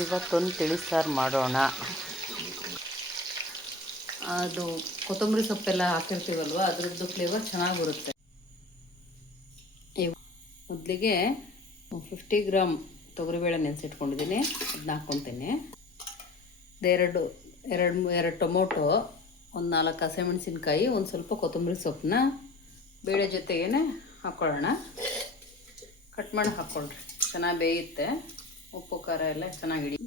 ಇವತ್ತೊಂದು ತಿಳಿಸಾರು ಮಾಡೋಣ. ಅದು ಕೊತ್ತಂಬರಿ ಸೊಪ್ಪೆಲ್ಲ ಹಾಕಿರ್ತೀವಲ್ವ, ಅದರದ್ದು ಫ್ಲೇವರ್ ಚೆನ್ನಾಗಿ ಬರುತ್ತೆ. ಮೊದಲಿಗೆ 50 ಗ್ರಾಮ್ ತೊಗರಿಬೇಳೆ ನೆನೆಸಿಟ್ಕೊಂಡಿದ್ದೀನಿ, ಅದನ್ನ ಹಾಕ್ಕೊತೀನಿ. ಎರಡು ಟೊಮೊಟೊ, ಒಂದು 4 ಹಸಿಮೆಣಸಿನ್ಕಾಯಿ, ಒಂದು ಸ್ವಲ್ಪ ಕೊತ್ತಂಬರಿ ಸೊಪ್ಪನ್ನ ಬೇಳೆ ಜೊತೆಗೇ ಹಾಕ್ಕೊಳ್ಳೋಣ. ಕಟ್ ಮಾಡಿ ಹಾಕ್ಕೊಳ್ರಿ, ಚೆನ್ನಾಗಿ ಬೇಯುತ್ತೆ. ಉಪ್ಪು ಖಾರ ಎಲ್ಲ ಚೆನ್ನಾಗಿ ಹಿಡಿ.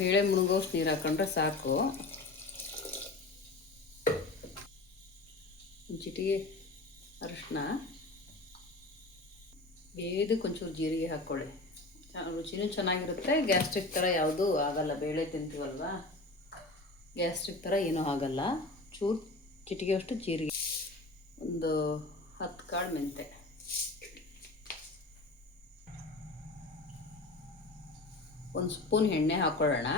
ಬೇಳೆ ಮುಳುಗೋಷ್ಟು ನೀರು ಹಾಕ್ಕೊಂಡ್ರೆ ಸಾಕು. ಒಂದು ಚಿಟಿಗೆ ಅರಿಶಿನ, ಬೇಯೋದಕ್ಕೆ ಒಂಚೂರು ಜೀರಿಗೆ ಹಾಕ್ಕೊಳ್ಳಿ. ರುಚಿನೂ ಚೆನ್ನಾಗಿರುತ್ತೆ. ಗ್ಯಾಸ್ಟ್ರಿಕ್ ಥರ ಯಾವುದೂ ಆಗಲ್ಲ. ಬೇಳೆ ತಿಂತೀವಲ್ವ, ಗ್ಯಾಸ್ಟ್ರಿಕ್ ಥರ ಏನೂ ಆಗಲ್ಲ. ಚೂರು ಚಿಟಿಗೆಯಷ್ಟು ಜೀರಿಗೆ, ಒಂದು 10 ಕಾಳು ಮೆಂತೆ, ಒಂದು ಸ್ಪೂನ್ ಎಣ್ಣೆ ಹಾಕ್ಕೊಳ್ಳೋಣ.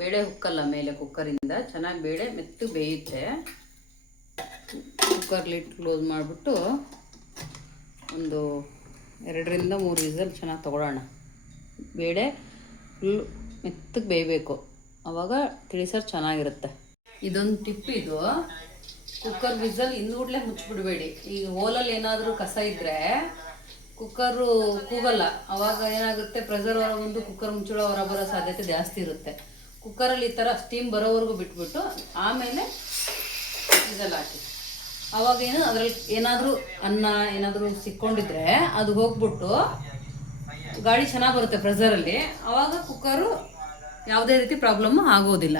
ಬೇಳೆ ಹುಕ್ಕಲ್ಲ ಮೇಲೆ ಕುಕ್ಕರಿಂದ, ಚೆನ್ನಾಗಿ ಬೇಳೆ ಮೆತ್ತು ಬೇಯುತ್ತೆ. ಕುಕ್ಕರ್ ಲಿಡ್ ಕ್ಲೋಸ್ ಮಾಡಿಬಿಟ್ಟು ಒಂದು 2ರಿಂದ 3 ವಿಸಲ್ ಚೆನ್ನಾಗಿ ತೊಗೊಳ್ಳೋಣ. ಬೇಳೆ ಫುಲ್ ಮೆತ್ತಗೆ ಬೇಯಬೇಕು, ಆವಾಗ ತಿಳಿಸಾರು ಚೆನ್ನಾಗಿರುತ್ತೆ. ಇದೊಂದು ಟಿಪ್ ಇದು. ಕುಕ್ಕರ್ ವಿಸಲ್ ಹಿಂದ್ಗೂಡ್ಲೆ ಮುಚ್ಚಿಬಿಡಬೇಡಿ. ಈಗ ಓಲಲ್ಲಿ ಏನಾದರೂ ಕಸ ಇದ್ದರೆ ಕುಕ್ಕರು ಕೂಗಲ್ಲ. ಆವಾಗ ಏನಾಗುತ್ತೆ, ಪ್ರೆಷರ್ ಹೊರ ಬಂದು ಕುಕ್ಕರ್ ಮುಚ್ಚಳ ಹೊರ ಬರೋ ಸಾಧ್ಯತೆ ಜಾಸ್ತಿ ಇರುತ್ತೆ. ಕುಕ್ಕರಲ್ಲಿ ಈ ಥರ ಸ್ಟೀಮ್ ಬರೋವರೆಗೂ ಬಿಟ್ಬಿಟ್ಟು ಆಮೇಲೆ ವಿಸಲ್ ಹಾಕಿ. ಆವಾಗ ಅದರಲ್ಲಿ ಏನಾದರೂ ಅನ್ನ ಏನಾದರೂ ಸಿಕ್ಕೊಂಡಿದ್ರೆ ಅದು ಹೋಗ್ಬಿಟ್ಟು ಗಾಳಿ ಚೆನ್ನಾಗಿ ಬರುತ್ತೆ ಪ್ರೆಷರಲ್ಲಿ. ಆವಾಗ ಕುಕ್ಕರು ಯಾವುದೇ ರೀತಿ ಪ್ರಾಬ್ಲಮ್ಮು ಆಗೋದಿಲ್ಲ.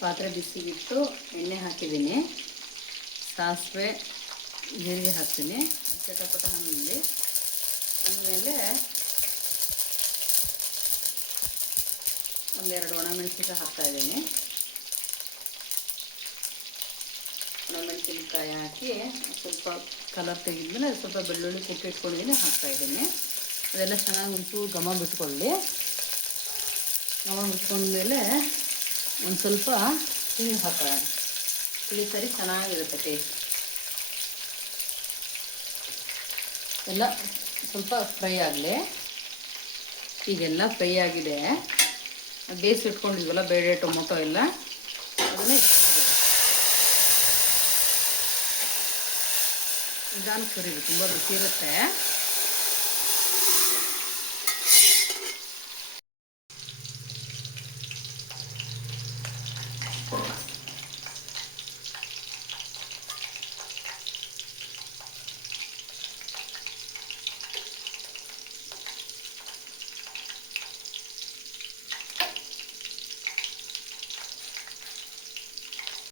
ಪಾತ್ರೆ ಬಿಸಿಗಿಟ್ಟು ಎಣ್ಣೆ ಹಾಕಿದ್ದೀನಿ. ಸಾಸಿವೆ ಜೀರಿಗೆ ಹಾಕ್ತೀನಿ, ಚಟಪಟ ಹಣ್ಣಲ್ಲಿ. ಆಮೇಲೆ 1-2 ಒಣಮೆಣಸಿನ್ಕಾಯಿ ಹಾಕ್ತಾಯಿದ್ದೀನಿ. ಒಣಮೆಣಸಿನ್ಕಾಯಿ ಹಾಕಿ ಸ್ವಲ್ಪ ಕಲರ್ ತೆಗೆದ್ಮೇಲೆ ಸ್ವಲ್ಪ ಬೆಳ್ಳುಳ್ಳಿ ಕುಟ್ಟಿಟ್ಕೊಂಡಿದ್ದೀನಿ, ಹಾಕ್ತಾಯಿದ್ದೀನಿ. ಅದೆಲ್ಲ ಚೆನ್ನಾಗಿ ಒಂಚೂರು ಘಮ ಬಿಟ್ಕೊಳ್ಳಿ. ಘಮ ಬಿಟ್ಕೊಂಡ್ಮೇಲೆ ಒಂದು ಸ್ವಲ್ಪ ಹಿಂಗೆ ಹಾಕೋಣ. ಸರಿ ಚೆನ್ನಾಗಿರುತ್ತೆ ಟೇಸ್ಟ್. ಎಲ್ಲ ಸ್ವಲ್ಪ ಫ್ರೈ ಆಗಲಿ. ಈಗೆಲ್ಲ ಫ್ರೈ ಆಗಿದೆ. ಬೇಯಿಸಿಟ್ಕೊಂಡಿದ್ವಲ್ಲ ಬೇಳೆ ಟೊಮೊಟೊ ಎಲ್ಲ, ಅದನ್ನೇ ನಿಧಾನಕ್ಕೆ ಸುರಿದು, ತುಂಬ ರುಚಿ ಇರುತ್ತೆ.